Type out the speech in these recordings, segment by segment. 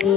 Hello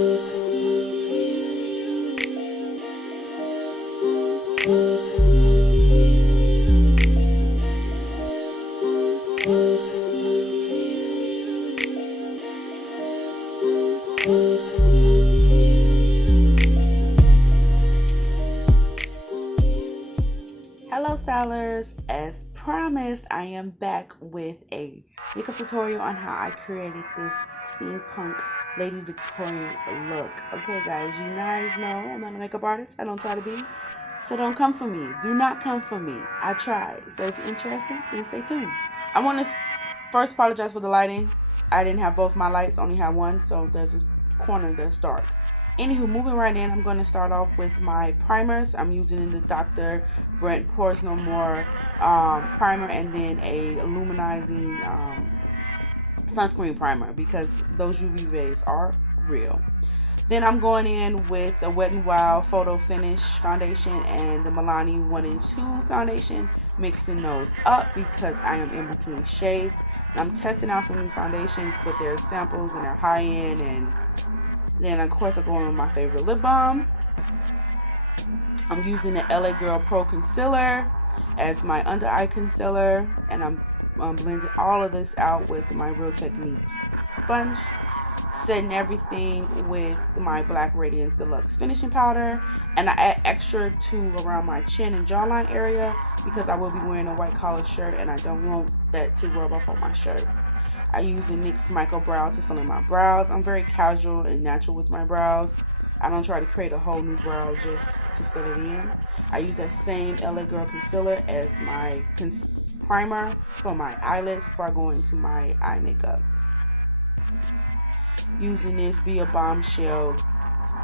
stylers, as promised I am back with a makeup tutorial on how I created this steampunk Lady Victorian look. Okay guys, you guys know I'm not a makeup artist, I don't try to be, so don't come for me. Do not come for me. I tried. So if you're interested, then stay tuned. I want to first apologize for the lighting. I didn't have both my lights, only have one, so there's a corner that's dark. Anywho, moving right in, I'm going to start off with my primers. I'm using the Dr. Brent Pores No More primer, and then a illuminizing sunscreen primer, because those UV rays are real. Then I'm going in with the Wet n Wild Photo Finish foundation and the Milani 1 and 2 foundation, mixing those up because I am in between shades. And I'm testing out some new foundations, but they're samples and they're high end. And then of course I'm going with my favorite lip balm. I'm using the LA Girl Pro Concealer as my under eye concealer, and I'm blending all of this out with my Real Techniques sponge, setting everything with my Black Radiance Deluxe finishing powder, and I add extra to around my chin and jawline area because I will be wearing a white collar shirt and I don't want that to rub off on my shirt. I use the NYX Mirco Brow to fill in my brows. I'm very casual and natural with my brows. I don't try to create a whole new brow just to fill it in. I use that same LA Girl concealer as my primer for my eyelids before I go into my eye makeup. Using this Bombshell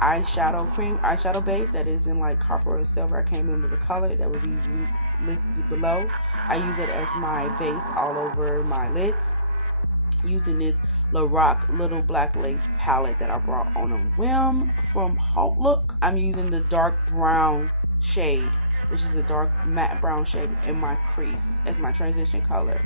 eyeshadow base that is in like copper or silver. I can't remember the color. That would be listed below. I use it as my base all over my lids. Using this LORAC little black lace palette that I brought on a whim from Hot Look. I'm using the dark brown shade, which is a dark matte brown shade, in my crease as my transition color.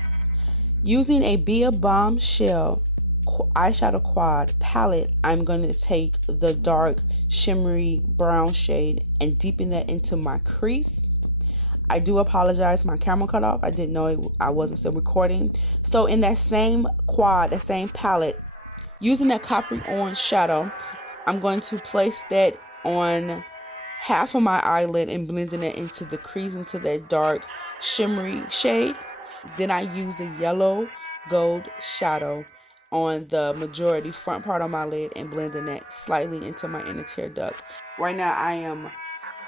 Using a Bombshell eyeshadow quad palette, I'm going to take the dark shimmery brown shade and deepen that into my crease. I do apologize, my camera cut off. I didn't know I wasn't still recording. So in that same quad, that same palette, using that coppery orange shadow, I'm going to place that on half of my eyelid and blending it into the crease, into that dark shimmery shade. Then I use the yellow gold shadow on the majority front part of my lid and blending that slightly into my inner tear duct. Right now I am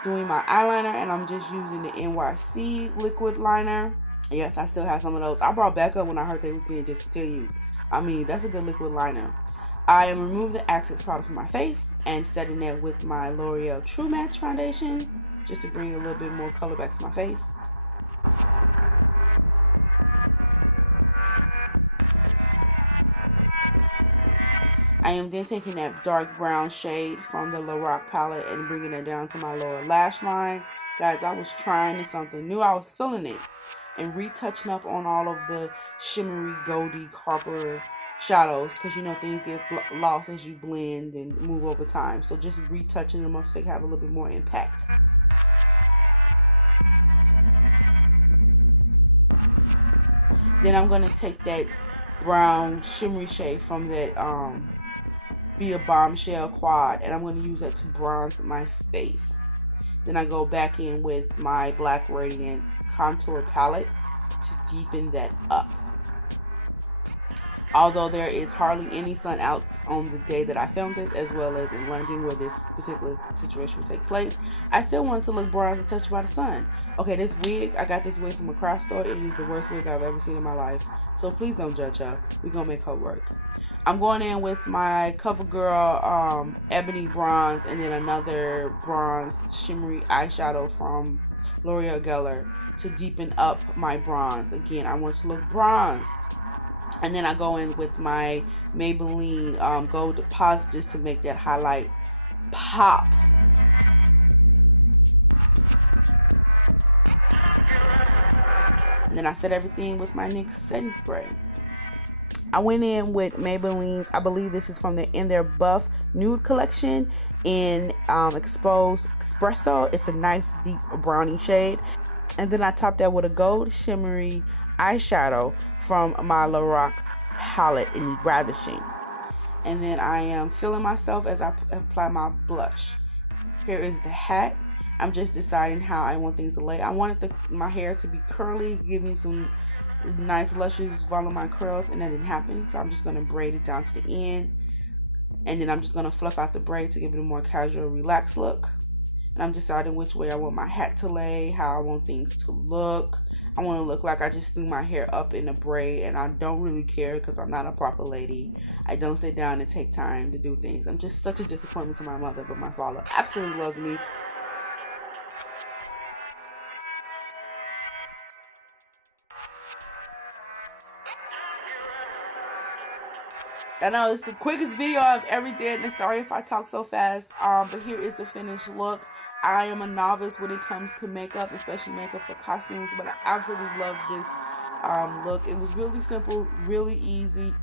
doing my eyeliner and I'm just using the NYX liquid liner. Yes, I still have some of those. I brought back up when I heard they was being discontinued. I mean, that's a good liquid liner. I am removing the access powder from my face and setting it with my L'Oreal True Match foundation just to bring a little bit more color back to my face. I am then taking that dark brown shade from the LORAC palette and bringing it down to my lower lash line. Guys, I was trying something new. I was feeling it and retouching up on all of the shimmery, goldy, copper shadows, because you know things get lost as you blend and move over time. So just retouching them up so they have a little bit more impact. Then I'm going to take that brown shimmery shade from that be a Bombshell quad, and I'm going to use that to bronze my face. Then I go back in with my Black Radiance contour palette to deepen that up. Although there is hardly any sun out on the day that I filmed this, as well as in London where this particular situation will take place, I still want to look bronzed and touched by the sun. Okay, this wig, I got this wig from a craft store. It is the worst wig I've ever seen in my life, so please don't judge her. We're going to make her work. I'm going in with my CoverGirl ebony bronze and then another bronze shimmery eyeshadow from L'Oreal Geller to deepen up my bronze. Again, I want to look bronzed. And then I go in with my Maybelline Gold Deposit just to make that highlight pop. And then I set everything with my NYX setting spray. I went in with Maybelline's, I believe this is from the In Their Buff Nude collection in Exposed Espresso. It's a nice deep brownie shade. And then I topped that with a gold shimmery eyeshadow from my LORAC palette in Ravishing. And then I am feeling myself as I apply my blush. Here is the hat. I'm just deciding how I want things to lay. I wanted my hair to be curly, give me some nice luscious volume curls, and that didn't happen. So I'm just going to braid it down to the end. And then I'm just going to fluff out the braid to give it a more casual, relaxed look. And I'm deciding which way I want my hat to lay, how I want things to look. I want to look like I just threw my hair up in a braid, and I don't really care because I'm not a proper lady. I don't sit down and take time to do things. I'm just such a disappointment to my mother, but my father absolutely loves me. I know it's the quickest video I've ever did, and sorry if I talk so fast, but here is the finished look. I am a novice when it comes to makeup, especially makeup for costumes, but I absolutely love this look. It was really simple, really easy.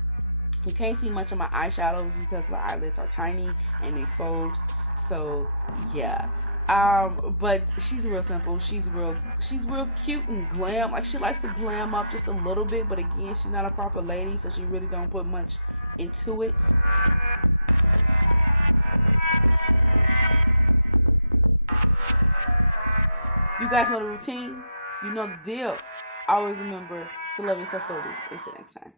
You can't see much of my eyeshadows because my eyelids are tiny and they fold, so yeah. But she's real simple. She's real cute and glam. Like, she likes to glam up just a little bit, but again, she's not a proper lady, so she really don't put much into it. You guys know the routine. You know the deal. Always remember to love yourself fully. Until next time.